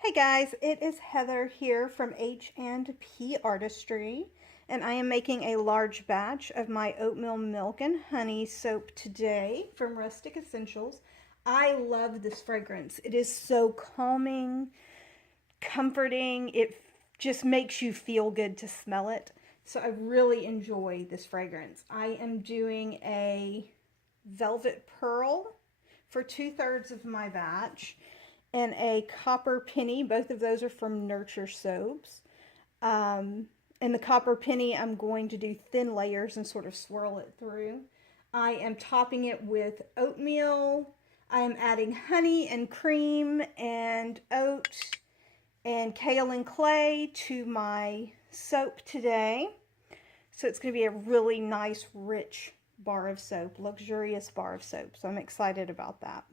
Hey guys, it is Heather here from H&P Artistry, and I am making a large batch of my oatmeal milk and honey soap today from Rustic Escentuals. I love this fragrance. It is so calming, comforting. It just makes you feel good to smell it. So I really enjoy this fragrance. I am doing a velvet pearl for 2/3 of my batch and a copper penny. Both of those are from Nurture Soaps. And the copper penny, I'm going to do thin layers and sort of swirl it through. I am topping it with oatmeal. I am adding honey and cream and oat and kaolin clay to my soap today. So it's going to be a really nice, rich bar of soap, luxurious bar of soap. So I'm excited about that.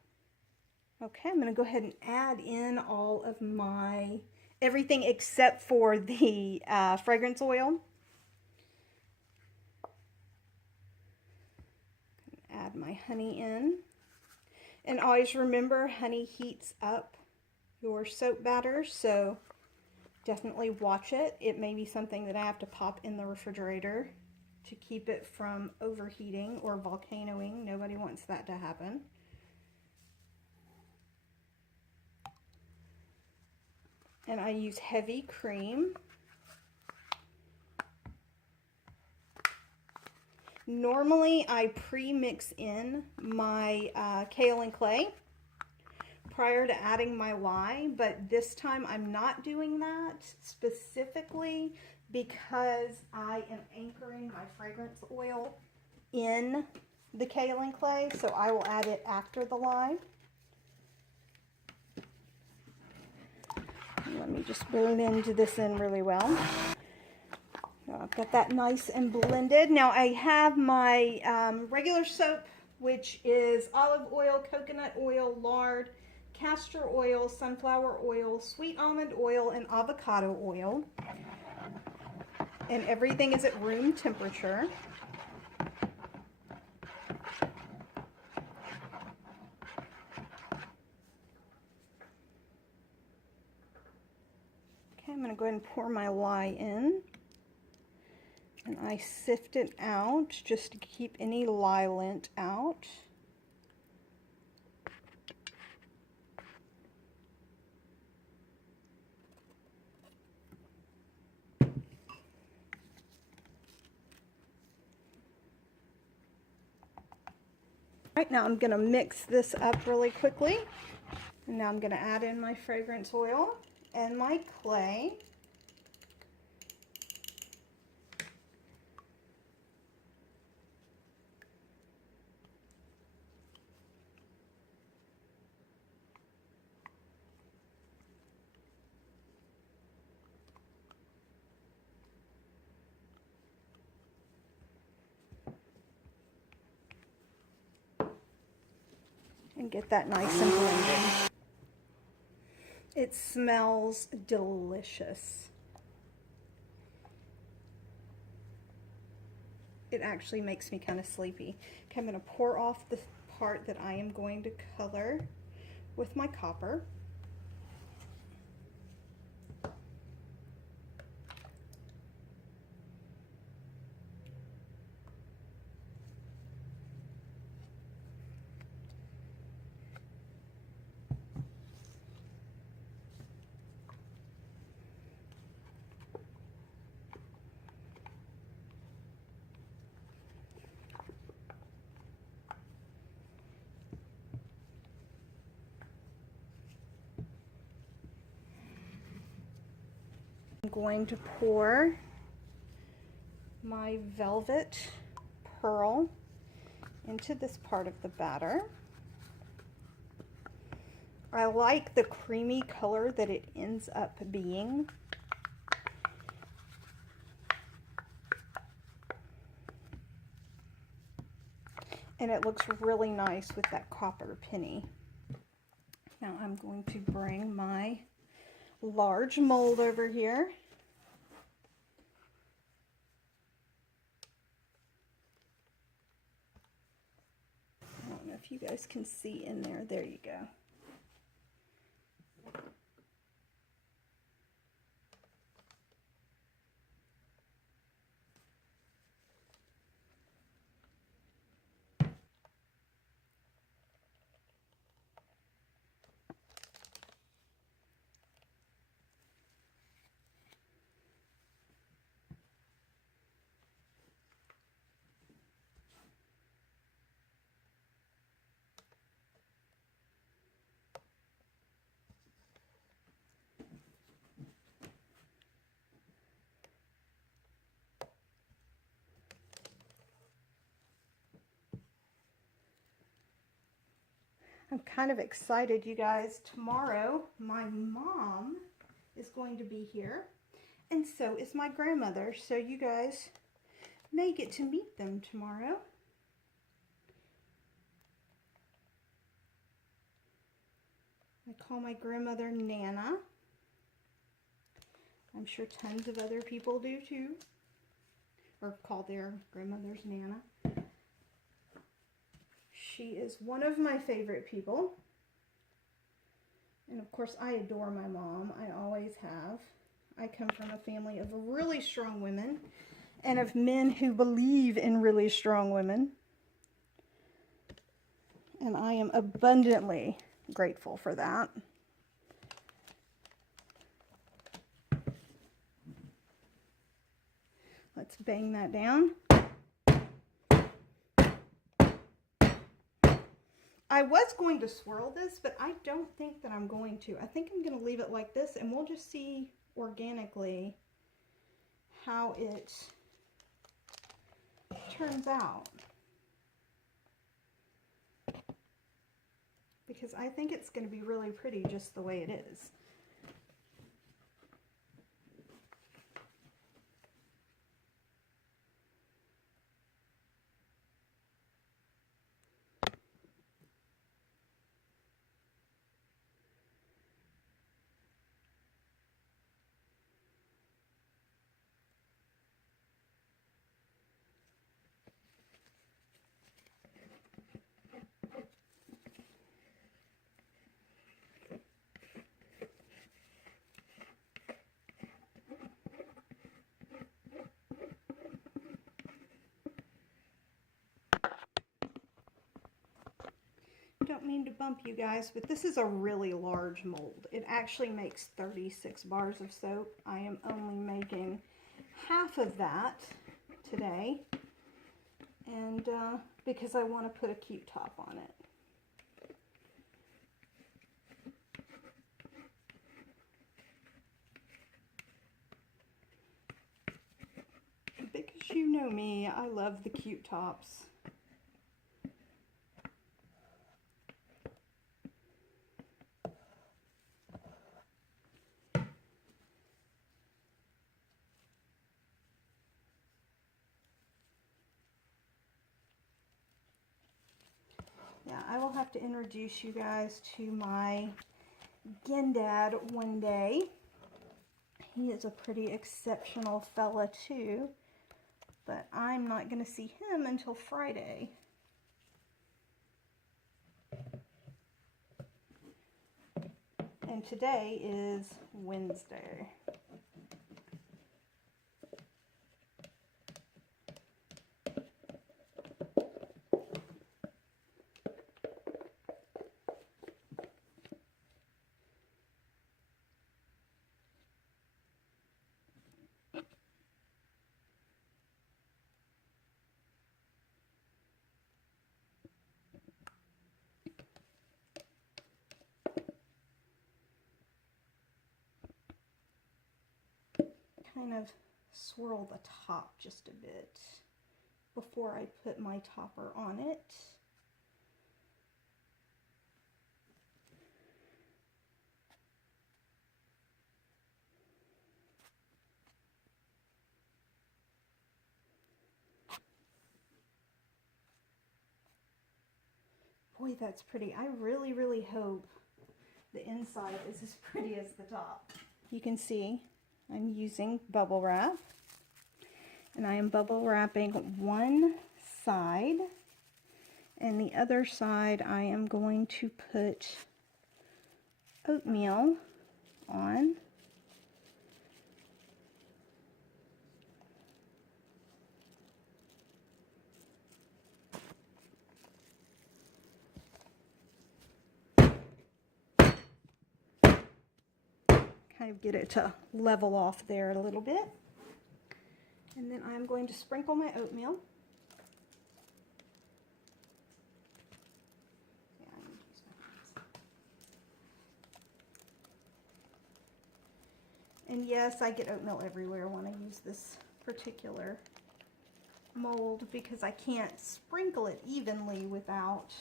Okay, I'm going to go ahead and add in all of my, everything except for the fragrance oil. Add my honey in. And always remember, honey heats up your soap batter, so definitely watch it. It may be something that I have to pop in the refrigerator to keep it from overheating or volcanoing. Nobody wants that to happen. And I use heavy cream. Normally I pre-mix in my kaolin clay prior to adding my lye, but this time I'm not doing that specifically because I am anchoring my fragrance oil in the kaolin clay, so I will add it after the lye. Let me just blend this in really well. Now I've got that nice and blended. Now I have my regular soap, which is olive oil, coconut oil, lard, castor oil, sunflower oil, sweet almond oil, and avocado oil. And everything is at room temperature. Okay, I'm going to go ahead and pour my lye in. And I sift it out just to keep any lye lint out. Right now I'm going to mix this up really quickly. And now I'm going to add in my fragrance oil and my clay. And get that nice and blended. It smells delicious. It actually makes me kind of sleepy. Okay, I'm going to pour off the part that I am going to color with my copper. I'm going to pour my velvet pearl into this part of the batter. I like the creamy color that it ends up being. And it looks really nice with that copper penny. Now I'm going to bring my large mold over here. I don't know if you guys can see in there. There you go. I'm kind of excited, you guys. Tomorrow, my mom is going to be here, and so is my grandmother, so you guys may get to meet them tomorrow. I call my grandmother Nana. I'm sure tons of other people do too, or call their grandmothers Nana. She is one of my favorite people. And of course, I adore my mom. I always have. I come from a family of really strong women and of men who believe in really strong women. And I am abundantly grateful for that. Let's bang that down. I was going to swirl this, but I don't think that I'm going to. I think I'm going to leave it like this, and we'll just see organically how it turns out. Because I think it's going to be really pretty just the way it is. Don't mean to bump you guys, but this is a really large mold. It actually makes 36 bars of soap. I am only making half of that today, and because I want to put a cute top on it. Because you know me, I love the cute tops. Yeah, I will have to introduce you guys to my Gendad one day. He is a pretty exceptional fella too, but I'm not going to see him until Friday. And today is Wednesday. Kind of swirl the top just a bit before I put my topper on it. Boy, that's pretty. I really, really hope the inside is as pretty as the top. You can see I'm using bubble wrap, and I am bubble wrapping one side, and the other side I am going to put oatmeal on. Kind of get it to level off there a little bit. And then I'm going to sprinkle my oatmeal. And yes, I get oatmeal everywhere when I use this particular mold because I can't sprinkle it evenly without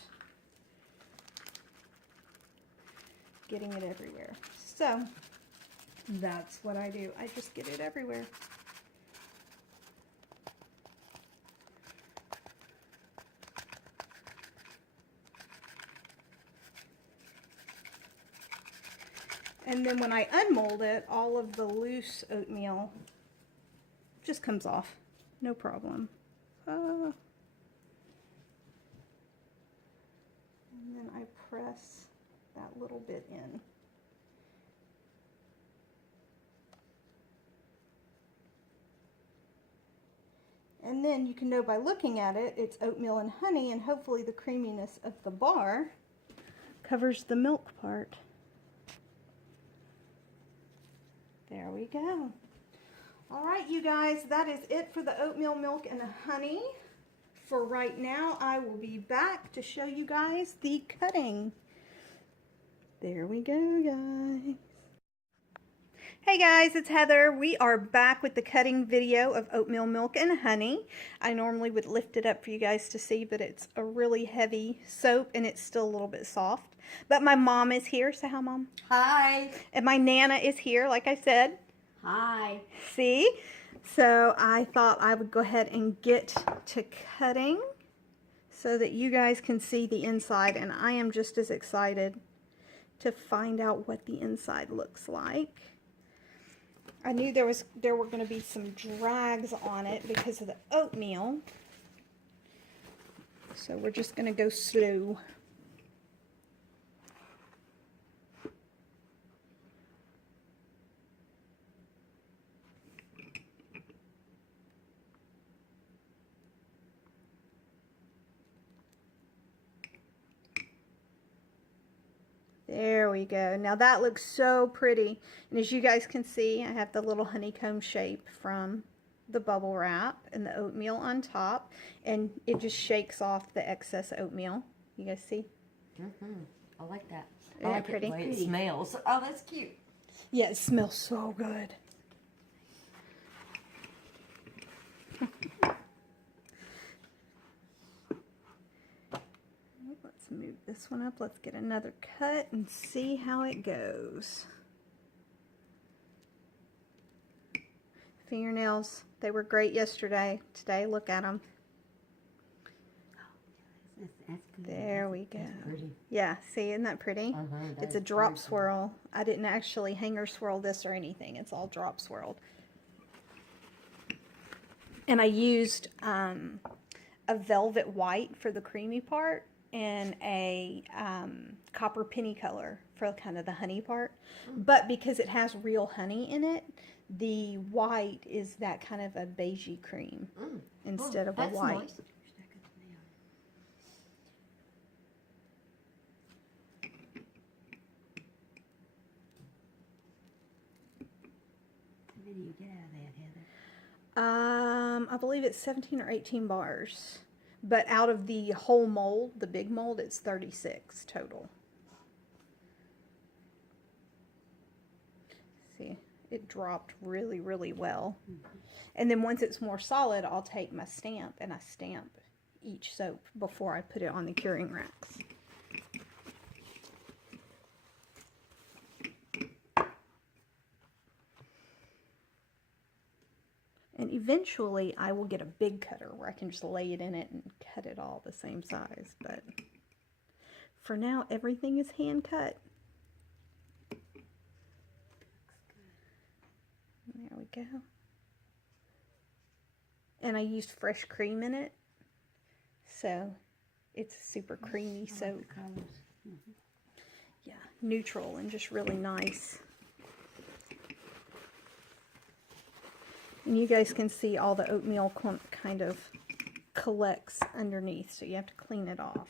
getting it everywhere. So that's what I do. I just get it everywhere. And then when I unmold it, all of the loose oatmeal just comes off. No problem. And then I press that little bit in. And then you can know by looking at it, it's oatmeal and honey, and hopefully the creaminess of the bar covers the milk part. There we go. All right, you guys, that is it for the oatmeal, milk, and honey. For right now, I will be back to show you guys the cutting. There we go, guys. Hey guys, it's Heather. We are back with the cutting video of oatmeal, milk, and honey. I normally would lift it up for you guys to see, but it's a really heavy soap and it's still a little bit soft. But my mom is here. Say hi, Mom. Hi. And my Nana is here, like I said. Hi. See? So I thought I would go ahead and get to cutting so that you guys can see the inside, and I am just as excited to find out what the inside looks like. I knew there were going to be some drags on it because of the oatmeal. So we're just going to go slow. There we go. Now that looks so pretty. And as you guys can see, I have the little honeycomb shape from the bubble wrap and the oatmeal on top. And it just shakes off the excess oatmeal. You guys see? I like that. Isn't I like pretty? it the way it smells. Oh, that's cute. Yeah, it smells so good. Let's move this one up. Let's get another cut and see how it goes. Fingernails, they were great yesterday. Today, look at them. That's good. There we go. That's pretty. Yeah, see, isn't that pretty? It's a drop pretty. swirl. I didn't actually hanger swirl this or anything. It's all drop swirled. And I used a velvet white for the creamy part and a copper penny color for kind of the honey part. But because it has real honey in it, the white is that kind of a beigey cream instead of a white. Nice. How many do you get out of that, Heather? I believe it's 17 or 18 bars. But out of the whole mold, the big mold, it's 36 total. See, it dropped really, really well. And then once it's more solid, I'll take my stamp and I stamp each soap before I put it on the curing racks. And eventually I will get a big cutter where I can just lay it in it and cut it all the same size. But for now, everything is hand cut. There we go. And I used fresh cream in it. So it's super creamy soap. Yeah, neutral and just really nice. And you guys can see all the oatmeal kind of collects underneath, so you have to clean it off.